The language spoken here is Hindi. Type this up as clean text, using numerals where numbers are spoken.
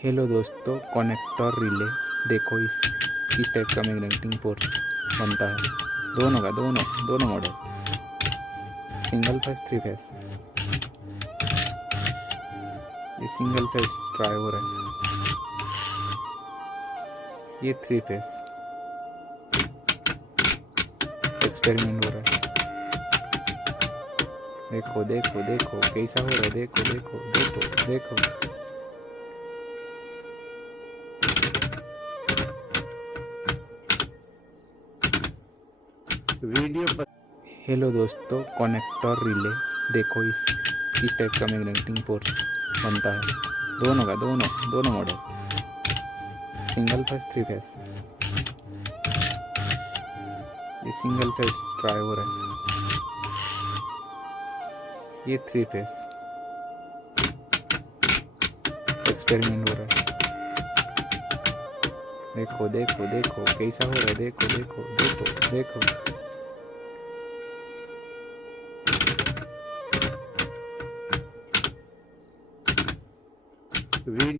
हेलो दोस्तों, कनेक्टर रिले देखो इस टाइप का मैग्नेटिक पोर्ट बनता है। दोनों का दोनों model, single phase, three phase. ये सिंगल फेस ड्राइवर है, ये थ्री फेस। एक्सपेरिमेंट हो रहा है। देखो देखो देखो कैसा हो रहा है। देखो देखो देखो देखो। वीडियो पर हेलो दोस्तों, कनेक्टर रिले देखो इस टाइप का मैग्नेटिक पोर्ट बनता है। दोनों का दोनों model, single phase, three phase. ये सिंगल फेस ड्राइवर है, ये थ्री फेस। एक्सपेरिमेंट हो रहा है। देखो देखो देखो कैसा हो रहा है। देखो देखो देखो देखो। वीडियो